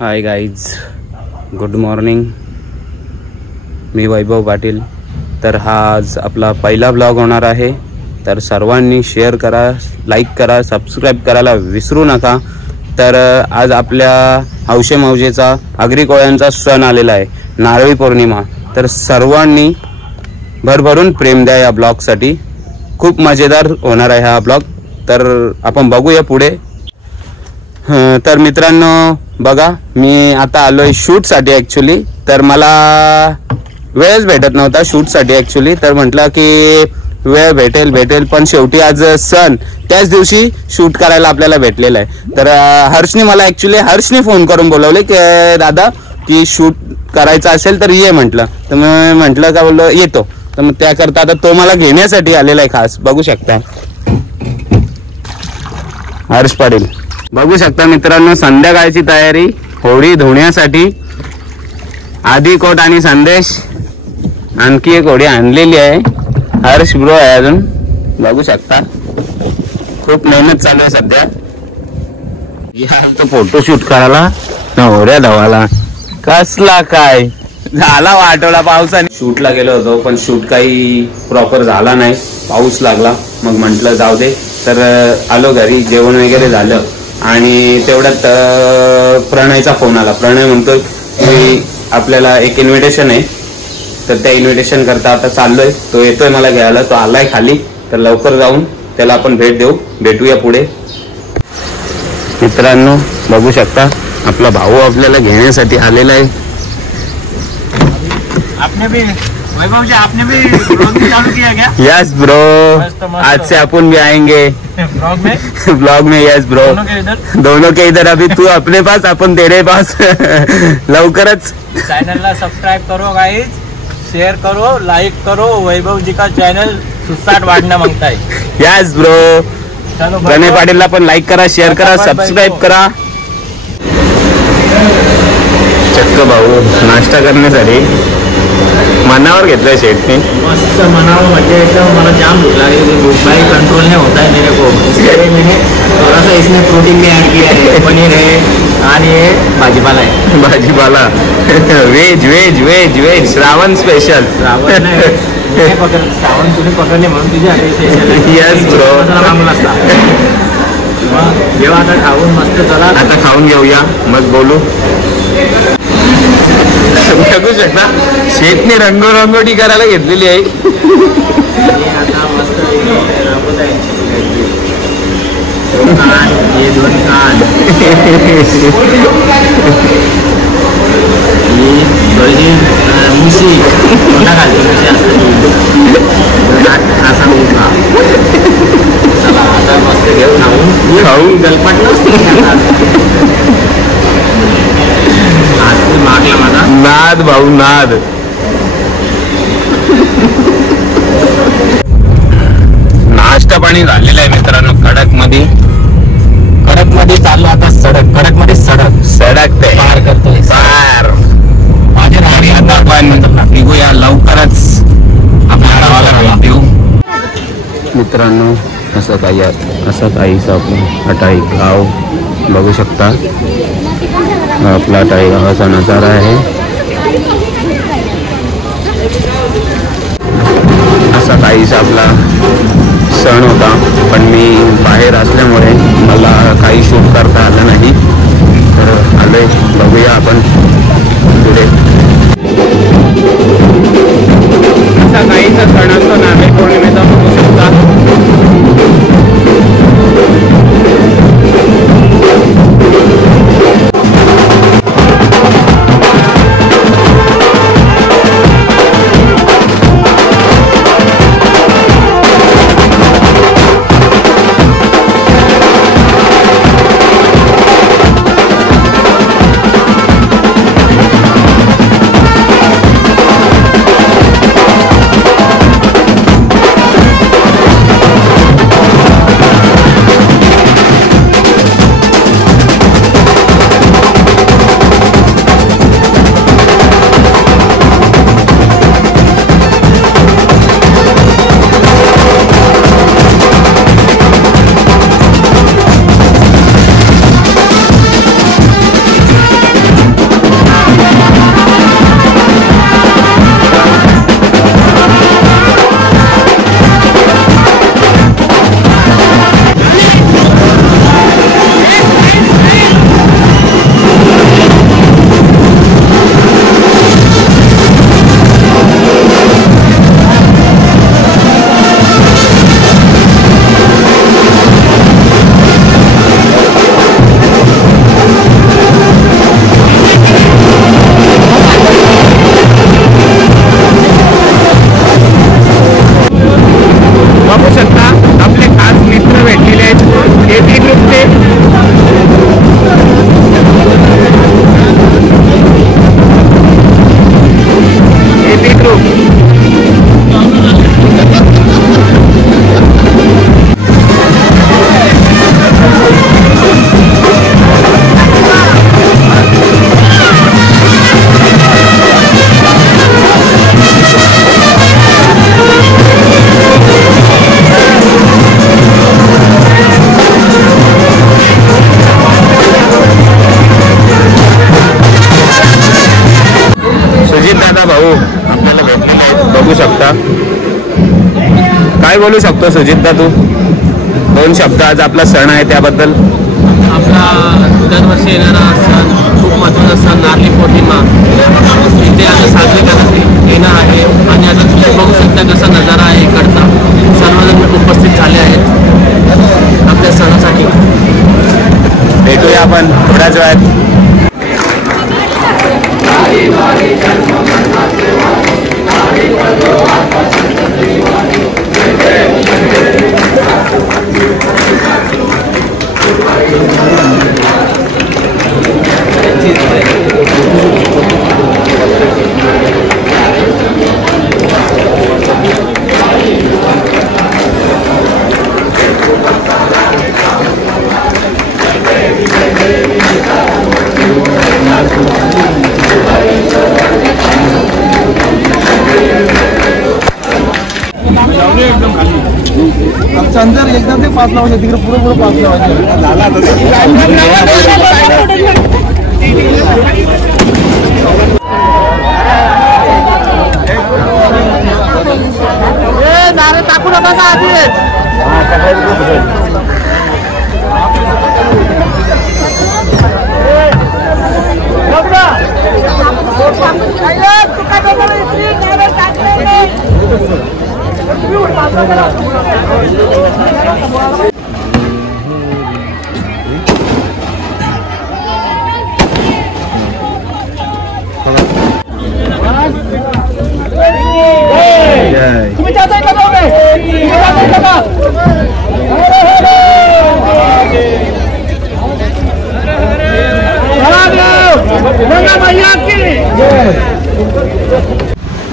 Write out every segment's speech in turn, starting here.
हाय guys, good morning. मी वैभव पाटील. तर हा आज आपला पहिला ब्लॉग होणार आहे. तर सर्वांनी शेअर करा, लाईक करा, सबस्क्राईब करायला विसरू नका. तर आज आपल्या हौशे मौजेचा आगरी कोळ्यांचा सण आलेला आहे, नारळी पौर्णिमा. तर सर्वांनी भरभरून प्रेम द्या या ब्लॉगसाठी. खूप मजेदार होणार आहे हा ब्लॉग. तर आपण बघूया पुढे. तर मित्रांनो बघा, मी आता आलोय शूटसाठी ॲक्च्युली. तर मला वेळच भेटत नव्हता शूटसाठी ॲक्च्युली. तर म्हटलं की वेळ भेटेल पण शेवटी आज सण, त्याच दिवशी शूट करायला आपल्याला भेटलेलं आहे. तर हर्षने मला ॲक्च्युली फोन करून बोलवले की दादा की शूट करायचं असेल तर ये म्हटलं. तर मी म्हटलं का बोललो येतो. तर मग त्याकरता आता तो मला घेण्यासाठी आलेला आहे खास. बघू शकता हर्ष पाटील. बघू शकता मित्रांनो, संध्याकाळची तयारी होळी धुण्यासाठी. आधी कोट आणि संदेश, आणखी एक होळी आणलेली आहे. हर्ष ब्रो आहे अजून. बघू शकता खूप मेहनत चालू आहे सध्या. यार तो फोटोशूट करायला होऱ्या धावाला कसला काय झाला आठवडा पावसाने. शूटला गेलो होतो पण शूट काही प्रॉपर झाला नाही, पाऊस लागला. मग म्हटलं जाऊ दे. तर आलो घरी, जेवण वगैरे झालं आणि तेवढ्यात प्रणयचा फोन आला. प्रणय म्हणतोय की आपल्याला एक इन्व्हिटेशन आहे, तर त्या इन्व्हिटेशन करता आता चाललोय. तो येतोय मला घ्यायला. तो आलाय खाली, तर लवकर जाऊन त्याला आपण भेटूया पुढे. मित्रांनो बघू शकता आपला भाऊ आपल्याला घेण्यासाठी आलेला आहे. आपने भी ब्लॉग चालू किया क्या? यस ब्रो, आज से अपन भी आएंगे ब्लॉग में. यस ब्रो, दोनों के इधर. अभी तू अपने पास, अपन तेरे पास. लवकरच चॅनलला सबस्क्राईब करो गाइस, शेअर करो, लाईक करो. वैभव जी का चॅनल सुसाट वाढणं मागताय. Yes bro. प्रणय पाटीलला पण लाईक करा, शेअर करा, सबस्क्राईब करा. चक्क भाऊ नाश्ता करण्यासाठी मनावर घेतलंय शेटने. मस्त मनावर म्हणजे एकदम. मला जाम भूक लागली, भूक भाई कंट्रोल नहीं होता है मेरे को. इसलिए मैंने थोड़ा सा इसमें प्रोटीन भी ऐड किया है. पनीर है आणि हे भाजीपाला आहे. भाजीपाला वेज श्रावण स्पेशल. श्रावण नाही पकड, श्रावण तुम्ही पकडले म्हणून तुझी आता स्पेशल. Yes bro. मामूल असता. जेव्हा आता खाऊन मस्त. चला आता खाऊन घेऊया मग बोलू. बघू शकता शेतने रंगोटी करायला घेतलेली आहे. आता मस्त रंगवत आहे. हे दोन कान थोडीशी मुशी कोणता घालते मुशी असते असा उठा. चला आता मस्त घेऊन खाऊन गलपट मागला माझा नाद भाऊ नाद. नाश्ता पाणी झालेला आहे मित्रांनो. कडक मध्ये चाललो आता. सडक ते पार करतोय पार. माझ्या गाडी आता आपण निघूया लवकरच आपल्या गावाला भेटू. मित्रांनो असं काहीच आपलं अटाई गाव बघू शकता. आपला अटाई गावाचा नजारा आहे. असा काहीच आपला सण होता, पण मी बाहेर असल्यामुळे मला काही शूट करता आलं नाही. तर आलोय, बघूया आपण पुढे. असा काहीचा सण असतो नारळी पौर्णिमेचा, बघू शकता. बोलू शकतो सुजिता तू? 2 शब्द आज आपला सण आहे त्याबद्दल. आपला दरवर्षी येणारा सण खूप महत्त्वाचा सण नारळी पौर्णिमा इथे आता साजरी करण्यात येणार आहे. आणि आता तुम्ही बघू शकता कसा नजारा आहे इकडचा. सर्वजण उपस्थित झाले आहेत आपल्या सणासाठी. भेटूया आपण थोड्याच वेळात. अंदर एकदम ते 5 लावायचे तिकडे पुढे 5 लावायचे. टाकू नका का आधी. तुम्ही जाताय का दोघे?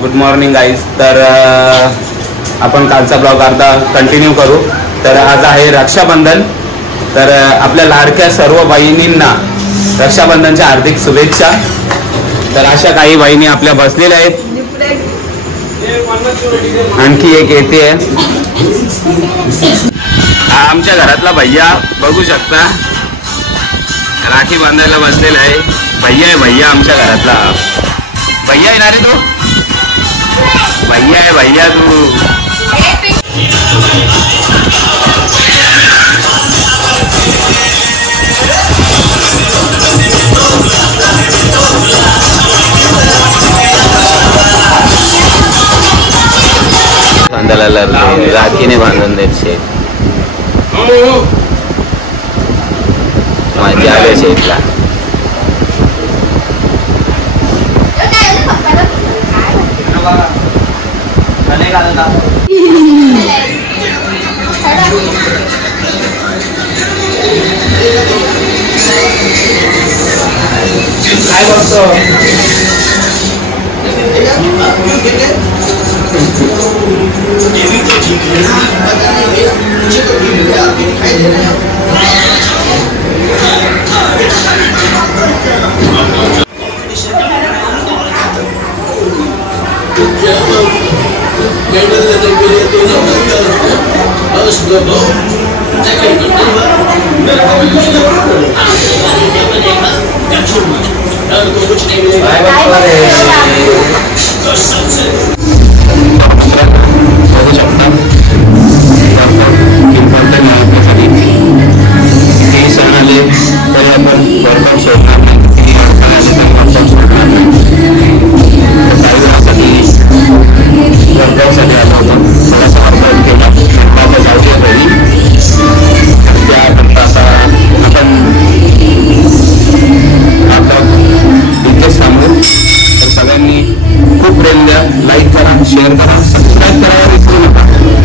Good morning guys. तर आपण कालचा ब्लॉग अर्धा कंटिन्यू करू. तर आज आहे रक्षाबंधन. तर आपल्या लाडक्या सर्व बहिणींना रक्षाबंधनच्या हार्दिक शुभेच्छा. तर अशा काही बहिणी आपल्या बसलेल्या आहेत. आणखी एक येते. हा आमच्या घरातला भैया बघू शकता राखी बांधायला बसलेला आहे. भैया आहे भैया आमच्या घरातला. भैया येणार रे तू? भैया आहे भैया तू. बांधायला राखीने बांधून द्यायचे. मजा आली शेतला. काय बघतो? शेअर करा, सबस्क्राईब करायला विसरू नका.